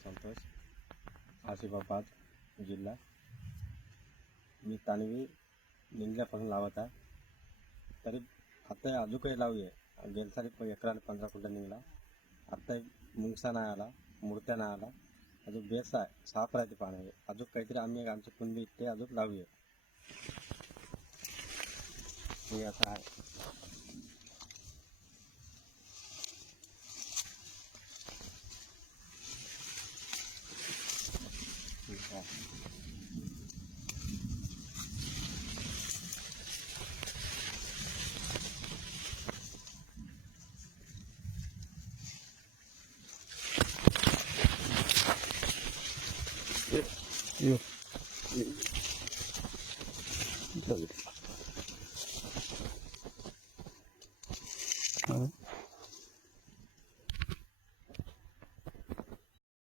संतोष आसिफाबाद जिल्हा। मी तानवी निघल्यापासून लावत आहे, तरी आता अजून काही लावू आहे। गेल्या साली एकराने 15 क्विंटल निघाला। आता मुंगसा नाही आला, मूर्त्या नाही आला, अजून बेस आहे, साफ राहते पाणी। अजून काहीतरी आम्ही आमची कुंडी इथे अजून लावूया। हे असं आहे। यो